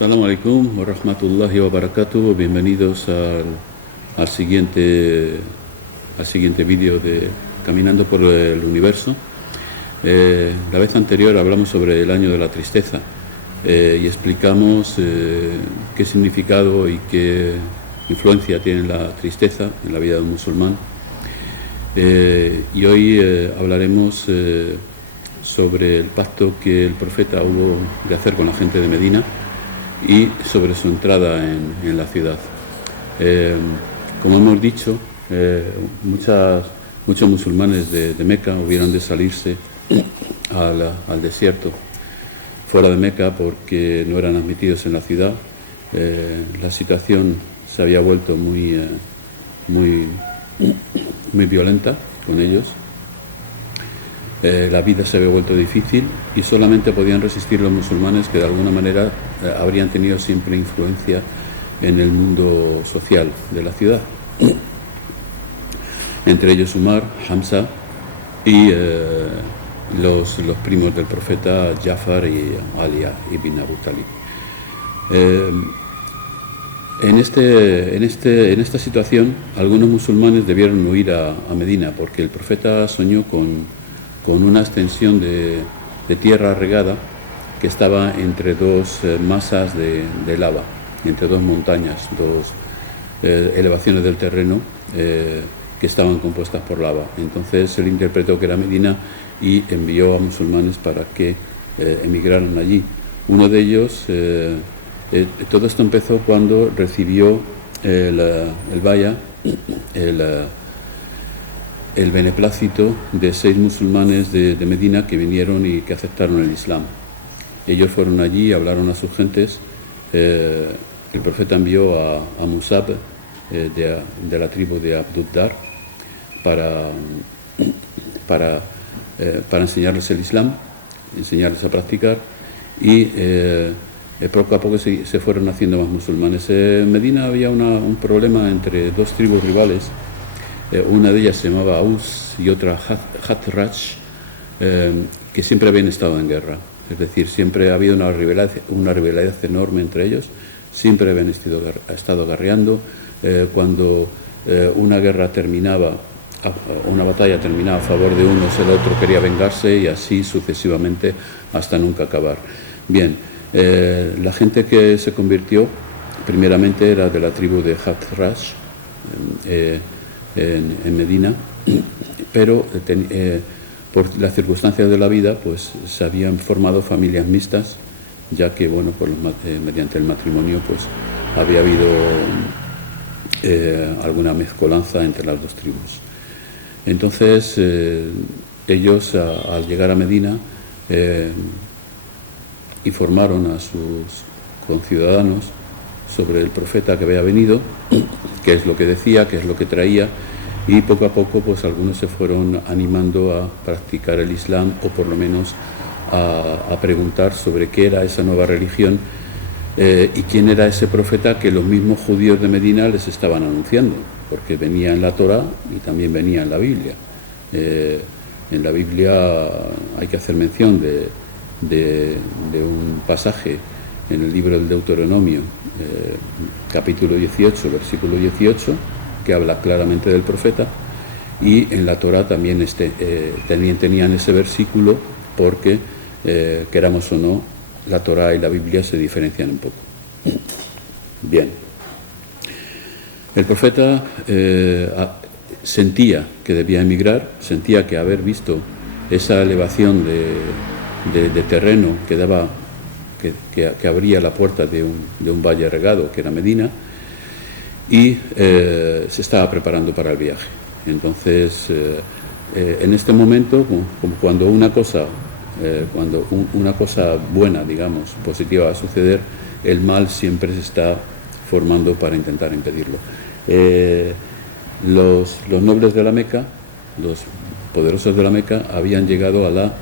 Assalamu alaikum wa rahmatullahi wa barakatuh. Bienvenidos al siguiente vídeo de Caminando por el Universo. La vez anterior hablamos sobre el año de la tristeza y explicamos qué significado y qué influencia tiene la tristeza en la vida de un musulmán. Y hoy hablaremos sobre el pacto que el profeta hubo de hacer con la gente de Medina y sobre su entrada en la ciudad. Como hemos dicho, muchos musulmanes de Meca hubieron de salirse al desierto fuera de Meca porque no eran admitidos en la ciudad. La situación se había vuelto muy violenta con ellos. La vida se había vuelto difícil y solamente podían resistir los musulmanes que de alguna manera habrían tenido siempre influencia en el mundo social de la ciudad. Entre ellos Umar, Hamza y los primos del profeta Jafar y Ali ibn Abu Talib. En esta situación, algunos musulmanes debieron huir a Medina porque el profeta soñó con una extensión de tierra regada que estaba entre dos masas de lava, entre dos montañas, dos elevaciones del terreno que estaban compuestas por lava. Entonces él interpretó que era Medina y envió a musulmanes para que emigraran allí. Uno de ellos, todo esto empezó cuando recibió el beneplácito de 6 musulmanes de Medina que vinieron y que aceptaron el Islam. Ellos fueron allí, hablaron a sus gentes. El profeta envió a Musab de la tribu de Abduddar para enseñarles el Islam, enseñarles a practicar y poco a poco se fueron haciendo más musulmanes. En Medina había un problema entre dos tribus rivales. Una de ellas se llamaba Aus y otra Hatrach, que siempre habían estado en guerra. Es decir, siempre ha habido una rivalidad enorme entre ellos, siempre habían estado guerreando. Cuando una guerra terminaba, una batalla terminaba a favor de unos, el otro quería vengarse y así sucesivamente hasta nunca acabar. Bien, la gente que se convirtió primeramente era de la tribu de Hatrach, en Medina, pero por las circunstancias de la vida pues se habían formado familias mixtas, ya que bueno, mediante el matrimonio pues había habido alguna mezcolanza entre las dos tribus. Entonces ellos al llegar a Medina informaron a sus conciudadanos sobre el profeta que había venido, qué es lo que decía, qué es lo que traía, y poco a poco pues algunos se fueron animando a practicar el Islam o por lo menos a preguntar sobre qué era esa nueva religión y quién era ese profeta que los mismos judíos de Medina les estaban anunciando, porque venía en la Torá y también venía en la Biblia. En la Biblia hay que hacer mención de un pasaje en el libro del Deuteronomio, capítulo 18, versículo 18, que habla claramente del profeta, y en la Torá también tenían ese versículo porque, queramos o no, la Torá y la Biblia se diferencian un poco. Bien. El profeta sentía que debía emigrar, sentía que haber visto esa elevación de terreno que daba que abría la puerta de un valle regado, que era Medina, y se estaba preparando para el viaje. Entonces, en este momento, como cuando una cosa buena, digamos, positiva va a suceder, el mal siempre se está formando para intentar impedirlo. Los nobles de la Meca, los poderosos de la Meca, habían llegado a la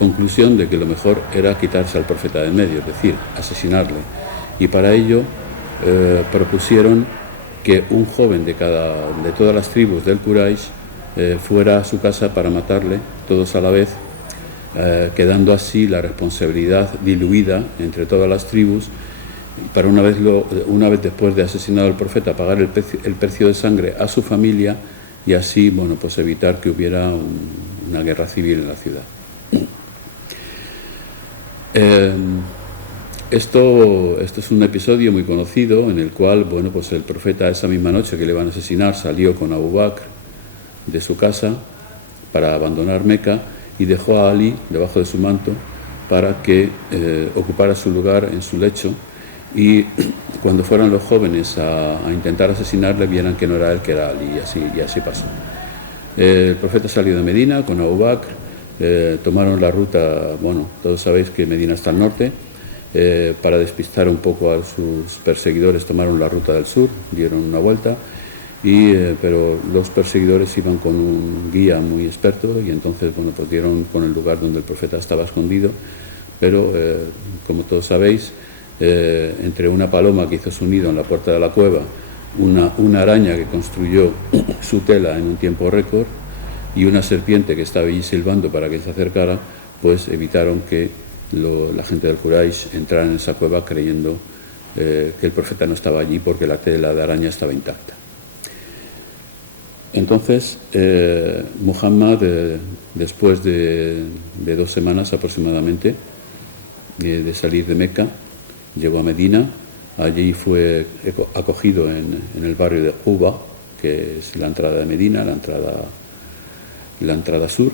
conclusión de que lo mejor era quitarse al profeta de en medio, es decir, asesinarle. Y para ello propusieron que un joven de todas las tribus del Quraysh fuera a su casa para matarle, todos a la vez, quedando así la responsabilidad diluida entre todas las tribus, para una vez después de asesinado al profeta pagar el precio de sangre a su familia y así, bueno, pues evitar que hubiera una guerra civil en la ciudad. Esto es un episodio muy conocido en el cual, bueno, pues el profeta esa misma noche que le iban a asesinar salió con Abu Bakr de su casa para abandonar Meca y dejó a Ali debajo de su manto para que ocupara su lugar en su lecho, y cuando fueran los jóvenes a intentar asesinarle vieran que no era él, que era Ali, y así pasó. El profeta salió de Medina con Abu Bakr, tomaron la ruta, bueno, todos sabéis que Medina está al norte, para despistar un poco a sus perseguidores tomaron la ruta del sur, dieron una vuelta, pero los perseguidores iban con un guía muy experto y entonces, bueno, pues dieron con el lugar donde el profeta estaba escondido, pero como todos sabéis, entre una paloma que hizo su nido en la puerta de la cueva, una araña que construyó su tela en un tiempo récord y una serpiente que estaba allí silbando para que se acercara, pues evitaron que la gente del Quraysh entrara en esa cueva creyendo que el profeta no estaba allí porque la tela de araña estaba intacta. Entonces, Muhammad, después de 2 semanas aproximadamente de salir de Meca, llegó a Medina. Allí fue acogido en el barrio de Quba, que es la entrada de Medina, la entrada sur,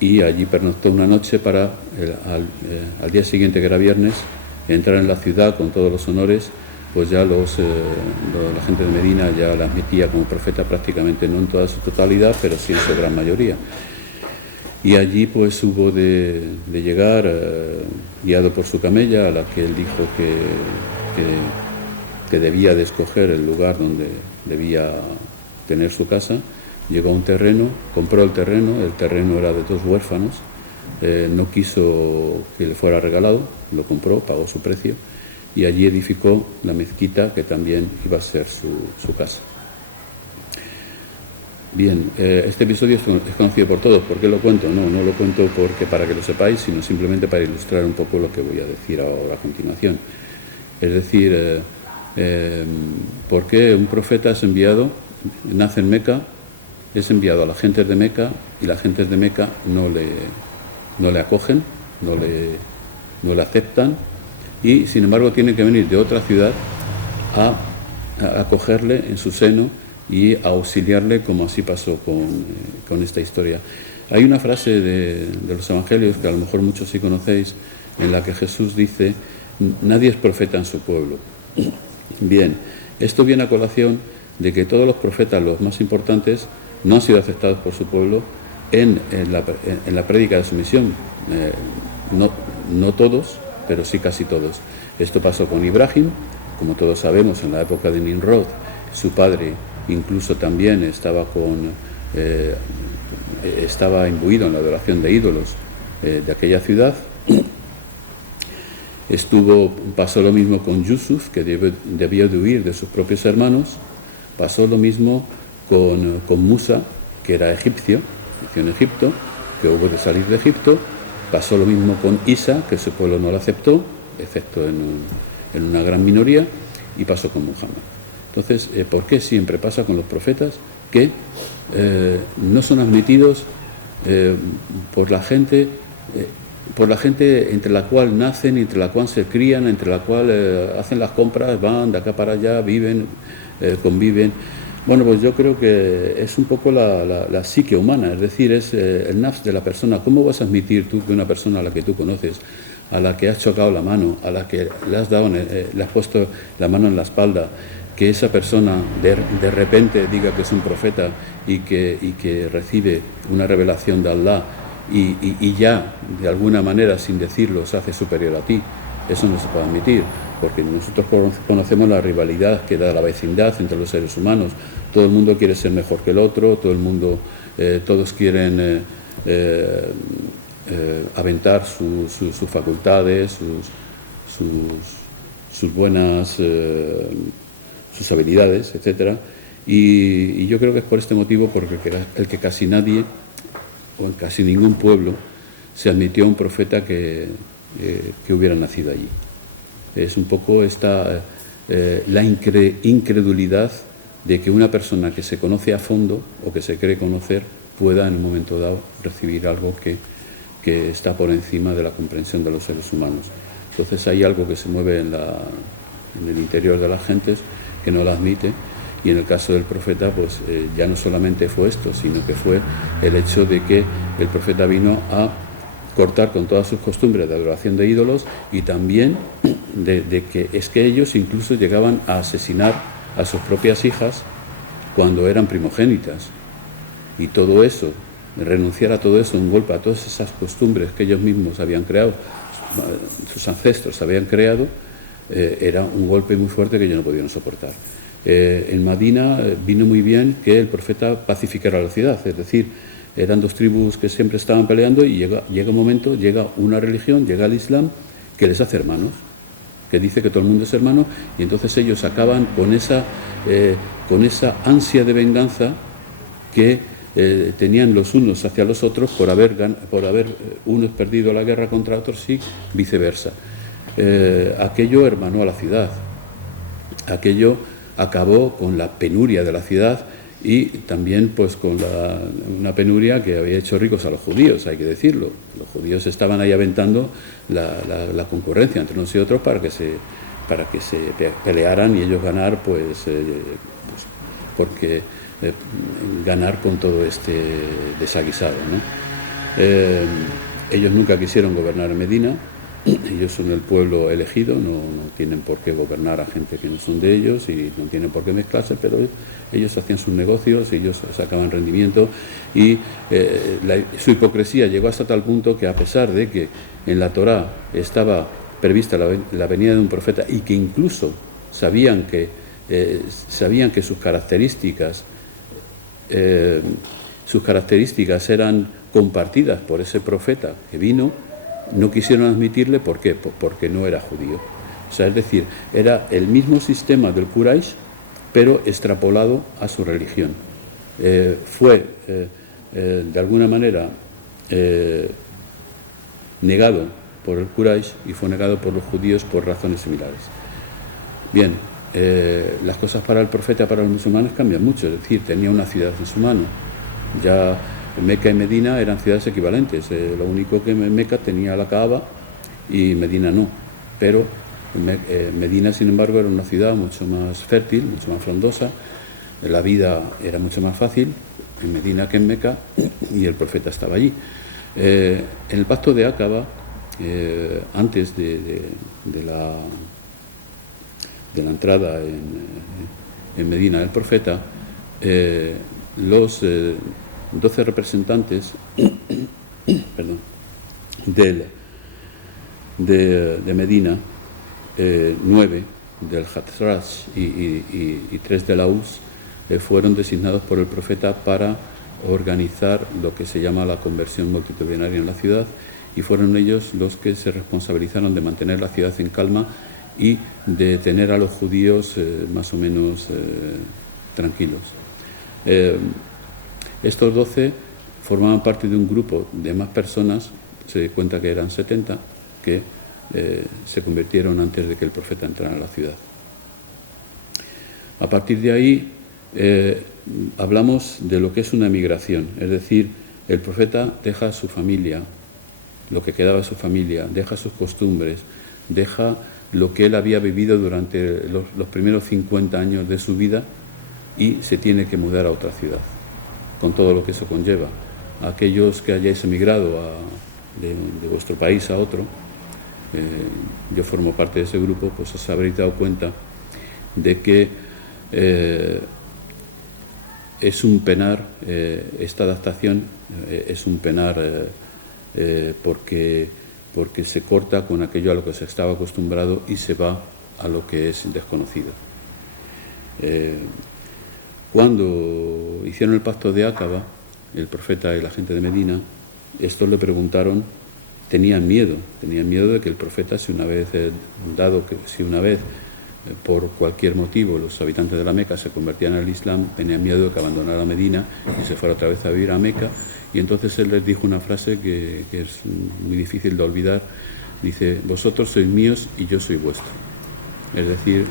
y allí pernoctó una noche para al día siguiente, que era viernes, entrar en la ciudad con todos los honores. Pues ya la gente de Medina ya la admitía como profeta prácticamente, no en toda su totalidad, pero sí en su gran mayoría. Y allí pues hubo de llegar, guiado por su camella, a la que él dijo que debía de escoger el lugar donde debía tener su casa. Llegó a un terreno, compró el terreno era de 2 huérfanos, no quiso que le fuera regalado, lo compró, pagó su precio, y allí edificó la mezquita que también iba a ser su casa. Bien, este episodio es conocido por todos. ¿Por qué lo cuento? No lo cuento porque para que lo sepáis, sino simplemente para ilustrar un poco lo que voy a decir ahora a continuación. Es decir, ¿por qué un profeta es enviado, nace en Meca, es enviado a las gentes de Meca y las gentes de Meca no le acogen, no le aceptan, y sin embargo tiene que venir de otra ciudad a acogerle en su seno y a auxiliarle, como así pasó con esta historia? Hay una frase de los evangelios que a lo mejor muchos sí conocéis, en la que Jesús dice: nadie es profeta en su pueblo. Bien, esto viene a colación de que todos los profetas, los más importantes, no han sido aceptados por su pueblo en la prédica de su misión. No todos, pero sí casi todos. Esto pasó con Ibrahim, como todos sabemos, en la época de Nimrod. Su padre incluso también estaba imbuido en la adoración de ídolos de aquella ciudad. Pasó lo mismo con Yusuf, que debió de huir de sus propios hermanos. Pasó lo mismo con Musa, que era egipcio, nació en Egipto, que hubo de salir de Egipto. Pasó lo mismo con Isa, que su pueblo no lo aceptó, excepto en una gran minoría, y pasó con Muhammad. Entonces, ¿por qué siempre pasa con los profetas que no son admitidos por la gente entre la cual nacen, entre la cual se crían, entre la cual hacen las compras, van de acá para allá, viven, conviven? Bueno, pues yo creo que es un poco la psique humana, es decir, es el nafs de la persona. ¿Cómo vas a admitir tú que una persona a la que tú conoces, a la que has chocado la mano, a la que le has puesto la mano en la espalda, que esa persona de repente diga que es un profeta y que recibe una revelación de Allah y ya, de alguna manera, sin decirlo, se hace superior a ti? Eso no se puede admitir, porque nosotros conocemos la rivalidad que da la vecindad entre los seres humanos. Todo el mundo quiere ser mejor que el otro, todos quieren aventar sus facultades, sus buenas, sus habilidades, etc. Y yo creo que es por este motivo porque el que casi nadie, o en casi ningún pueblo, se admitió a un profeta que hubiera nacido allí. Es un poco la incredulidad de que una persona que se conoce a fondo o que se cree conocer pueda en un momento dado recibir algo que está por encima de la comprensión de los seres humanos. Entonces hay algo que se mueve en el interior de las gentes que no la admite, y en el caso del profeta pues ya no solamente fue esto, sino que fue el hecho de que el profeta vino a cortar con todas sus costumbres de adoración de ídolos, y también de que es que ellos incluso llegaban a asesinar a sus propias hijas cuando eran primogénitas, y todo eso, renunciar a todo eso, un golpe a todas esas costumbres que ellos mismos habían creado, sus ancestros habían creado, era un golpe muy fuerte que ellos no podían soportar. En Medina vino muy bien que el profeta pacificara la ciudad, es decir, eran dos tribus que siempre estaban peleando, y llega un momento, llega una religión, llega el Islam, que les hace hermanos, que dice que todo el mundo es hermano, y entonces ellos acaban con esa ansia de venganza que tenían los unos hacia los otros por haber unos perdido la guerra contra otros y viceversa. Aquello hermanó a la ciudad, aquello acabó con la penuria de la ciudad, y también pues con una penuria que había hecho ricos a los judíos, hay que decirlo. Los judíos estaban ahí aventando la concurrencia entre unos y otros para que se pelearan y ellos ganar, porque ganar con todo este desaguisado, ¿no? Ellos nunca quisieron gobernar en Medina. Ellos son el pueblo elegido, no tienen por qué gobernar a gente que no son de ellos, y no tienen por qué mezclarse, pero ellos hacían sus negocios, ellos sacaban rendimiento, y su hipocresía llegó hasta tal punto que, a pesar de que en la Torá estaba prevista la venida de un profeta, y que incluso sabían que sus características eran compartidas por ese profeta que vino, no quisieron admitirle. ¿Por qué? Porque no era judío. O sea, es decir, era el mismo sistema del Quraysh, pero extrapolado a su religión. Fue, de alguna manera, negado por el Quraysh y fue negado por los judíos por razones similares. Bien, las cosas para el profeta, para los musulmanes cambian mucho. Es decir, tenía una ciudad en su mano. Ya Meca y Medina eran ciudades equivalentes, lo único que Meca tenía la Kaaba y Medina no, pero Medina, sin embargo, era una ciudad mucho más fértil, mucho más frondosa, la vida era mucho más fácil en Medina que en Meca, y el profeta estaba allí. En el pacto de Aqaba, antes de la entrada en Medina del profeta, los 12 representantes de Medina, 9 del Hazraj y 3 de la Aus, fueron designados por el profeta para organizar lo que se llama la conversión multitudinaria en la ciudad, y fueron ellos los que se responsabilizaron de mantener la ciudad en calma y de tener a los judíos más o menos tranquilos. Estos 12 formaban parte de un grupo de más personas, se cuenta que eran 70, que se convirtieron antes de que el profeta entrara a la ciudad. A partir de ahí hablamos de lo que es una emigración, es decir, el profeta deja a su familia, lo que quedaba de su familia, deja sus costumbres, deja lo que él había vivido durante los primeros 50 años de su vida, y se tiene que mudar a otra ciudad, con todo lo que eso conlleva. Aquellos que hayáis emigrado de vuestro país a otro, yo formo parte de ese grupo, pues os habréis dado cuenta de que es un penar, esta adaptación es un penar porque se corta con aquello a lo que se estaba acostumbrado y se va a lo que es desconocido. Cuando hicieron el pacto de Aqaba, el profeta y la gente de Medina, estos le preguntaron, tenían miedo de que el profeta, si una vez por cualquier motivo los habitantes de la Meca se convertían al Islam, tenían miedo de que abandonara Medina y se fuera otra vez a vivir a Meca, Y entonces él les dijo una frase que es muy difícil de olvidar. Dice: vosotros sois míos y yo soy vuestro. Es decir,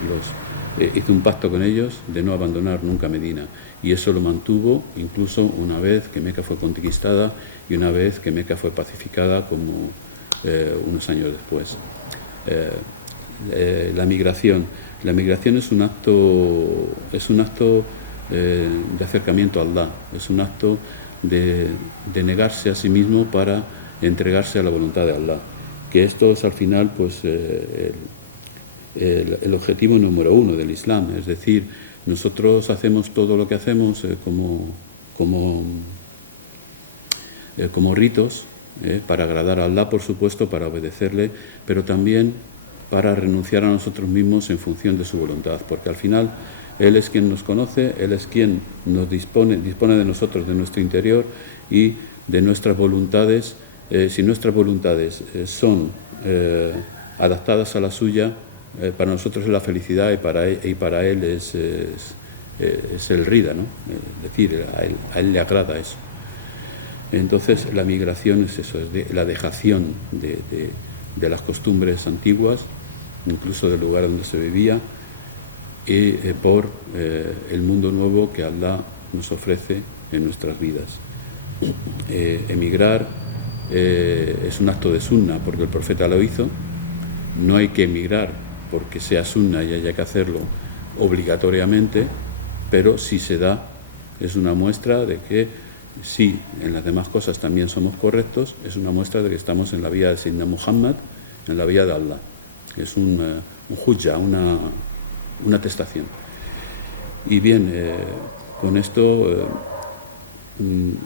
hizo un pacto con ellos de no abandonar nunca Medina. Y eso lo mantuvo incluso una vez que Meca fue conquistada y una vez que Meca fue pacificada, como unos años después. La migración. La migración es un acto de acercamiento a Allah. Es un acto de negarse a sí mismo para entregarse a la voluntad de Allah, que esto es al final pues el objetivo número uno del Islam. Es decir, nosotros hacemos todo lo que hacemos como ritos, para agradar a Allah, por supuesto, para obedecerle, pero también para renunciar a nosotros mismos en función de su voluntad, porque al final Él es quien nos conoce, Él es quien nos dispone de nosotros, de nuestro interior y de nuestras voluntades. Si nuestras voluntades son adaptadas a la suya, para nosotros es la felicidad y para Él es el rida, ¿no? Es decir, a él le agrada eso. Entonces la migración es eso, es la dejación de las costumbres antiguas, incluso del lugar donde se vivía, y por el mundo nuevo que Allah nos ofrece en nuestras vidas. Emigrar es un acto de sunna porque el profeta lo hizo. No hay que emigrar porque sea sunna y haya que hacerlo obligatoriamente, pero si se da, es una muestra de que sí, en las demás cosas también somos correctos, es una muestra de que estamos en la vía de Sayyidina Muhammad, en la vía de Allah. Es un hujja, una atestación. Y bien, con esto,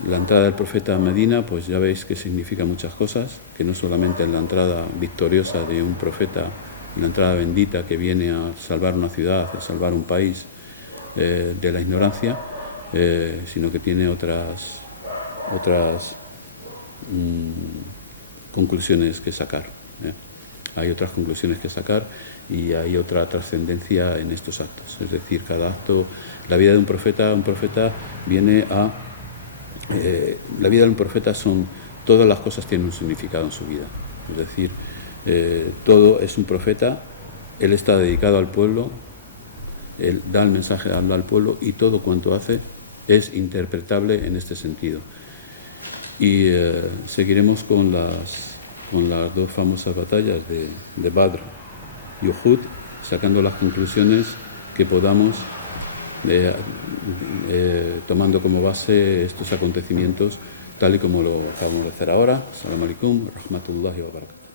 la entrada del profeta a Medina, pues ya veis que significa muchas cosas, que no solamente es la entrada victoriosa de un profeta, la entrada bendita que viene a salvar una ciudad, a salvar un país de la ignorancia, sino que tiene otras conclusiones que sacar. Hay otras conclusiones que sacar y hay otra trascendencia en estos actos. Es decir, cada acto, la vida de un profeta viene a... la vida de un profeta todas las cosas tienen un significado en su vida. Es decir, todo es un profeta, él está dedicado al pueblo, él da el mensaje de Allah al pueblo y todo cuanto hace es interpretable en este sentido. Y seguiremos con las dos famosas batallas de Badr y Uhud, sacando las conclusiones que podamos, tomando como base estos acontecimientos, tal y como lo acabamos de hacer ahora. Assalamu alaikum, rahmatullahi wa barakatuh.